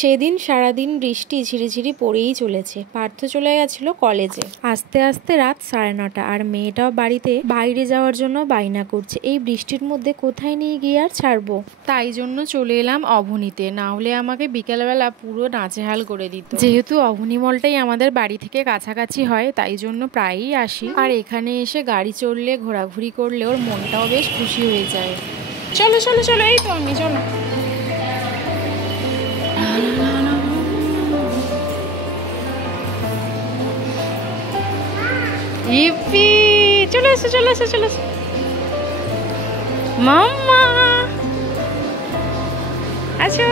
সেদিন সারাদিন বৃষ্টি ঝিরিঝিরি পড়েই চলেছে। পার্থ চলে গেছিল কলেজে। আস্তে আস্তে রাত 9:30 আর মেয়েটাও বাড়িতে বাইরে যাওয়ার জন্য বায়না করছে। এই বৃষ্টির মধ্যে কোথায় নিয়ে গিয়ে আর ছাড়বো, তাই জন্য চলে এলাম অভনীতে। না হলে আমাকে বিকেলবেলা পুরো নাজেহাল করে দিত। যেহেতু অভনী মলটাই আমাদের বাড়ি থেকে কাছাকাছি হয়, তাই জন্য প্রায়ই আসি। আর এখানে এসে গাড়ি চড়লে ঘোরাঘুরি করলে ওর মনটাও বেশ খুশি হয়ে যায়। চলো চলো চলো, এই তো আমি, চলো। ইপি, চলে এসো চলে এসো চলে এসো মাম্মা, আছো।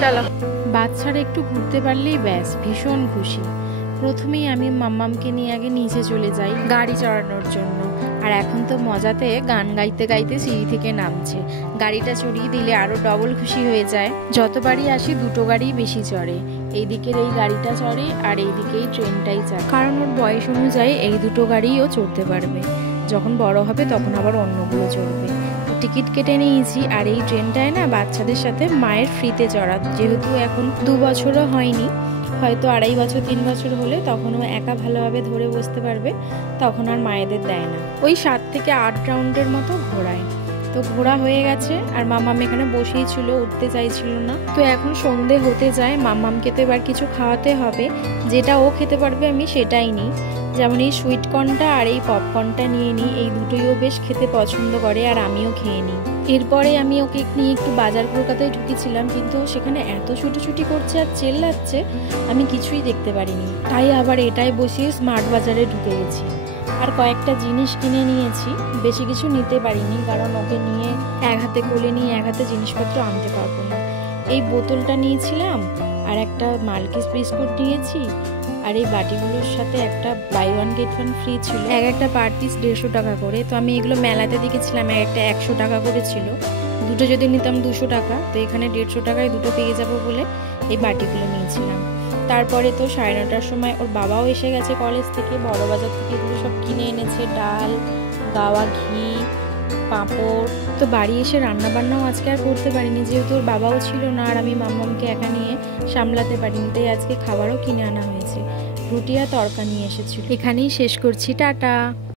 চলো। বাচ্চারা একটু ঘুরতে পারলেই ব্যাস ভীষণ খুশি। প্রথমেই আমি মাম্মামকে নিয়ে আগে নিচে চলে যাই গাড়ি চড়ানোর জন্য। আর এখন তো মজাতে গান গাইতে গাইতে সিঁড়ি থেকে নামছে। গাড়িটা চড়িয়ে দিলে আরো ডবল খুশি হয়ে যায়। যতবারই আসি দুটো গাড়ি বেশি চড়ে। এইদিকের এই গাড়িটা চড়ে আর এইদিকে এই ট্রেনটাই চড়ে, কারণ ওর বয়স অনুযায়ী এই দুটো গাড়িও চড়তে পারবে। যখন বড় হবে তখন আবার অন্যগুলো চড়বে। টিকিট কেটে নিয়েছি। আর এই ট্রেনটায় না বাচ্চাদের সাথে মায়ের ফ্রিতে চড়া, যেহেতু এখন 2 বছরও হয়নি, হয়তো 2.5 বছর 3 বছর হলে তখন ও একা ভালোভাবে ধরে বসতে পারবে, তখন আর মায়েদের দেয় না। ওই 7 থেকে 8 রাউন্ডের মতো ঘোরায়। তো ঘোরা হয়ে গেছে আর মাম্মাম এখানে বসেই ছিল, উঠতে চাইছিল না। তো এখন সন্ধে হতে যায়, মাম্মামকে তো এবার কিছু খাওয়াতে হবে। যেটা ও খেতে পারবে আমি সেটাই নিই। যেমন এই সুইট কর্নটা আর এই পপকর্নটা নিয়ে নিই। এই দুটোই ও বেশ খেতে পছন্দ করে আর আমিও খেয়ে নিই। এরপরে আমি ওকে নিয়ে একটু বাজার কলকাতায় ঢুকেছিলাম, কিন্তু সেখানে এত ছুটোছুটি করছে আর চেল্লাচ্ছে, আমি কিছুই দেখতে পারিনি। তাই আবার এটাই বসিয়ে স্মার্ট বাজারে ঢুকে গেছি। আর কয়েকটা জিনিস কিনে নিয়েছি। বেশি কিছু নিতে পারিনি, কারণ ওকে নিয়ে এক হাতে কোলে নিয়ে এক হাতে জিনিসপত্র আনতে পারবো না। এই বোতলটা নিয়েছিলাম আর একটা মালকিস বিস্কুট নিয়েছি। আর এই বাটিগুলোর সাথে একটা buy one get one free ছিল। এক একটা পার পিস 150 টাকা করে। তো আমি এগুলো মেলাতে দেখেছিলাম এক একটা 100 টাকা করে ছিল। দুটো যদি নিতাম 200 টাকা, তো এখানে 150 টাকায় দুটো পেয়ে যাবো বলে এই বাটিগুলো নিয়েছিলাম। তারপরে তো 9:30টার সময় ওর বাবাও এসে গেছে কলেজ থেকে, বড় বাজার থেকে এগুলো সব কিনে এনেছে। ডাল, গাওয়া ঘি, পাঁপড়। তো বাড়ি এসে রান্নাবান্নাও আজকে আর করতে পারিনি, যেহেতু ওর বাবাও ছিল না আর আমি মাম্মামকে একা নিয়ে সামলাতে পারিনি। তাই আজকে খাবারও কিনে আনা হয়েছে। রুটি আর তরকা নিয়ে এসেছিল। এখানেই শেষ করছি, টাটা।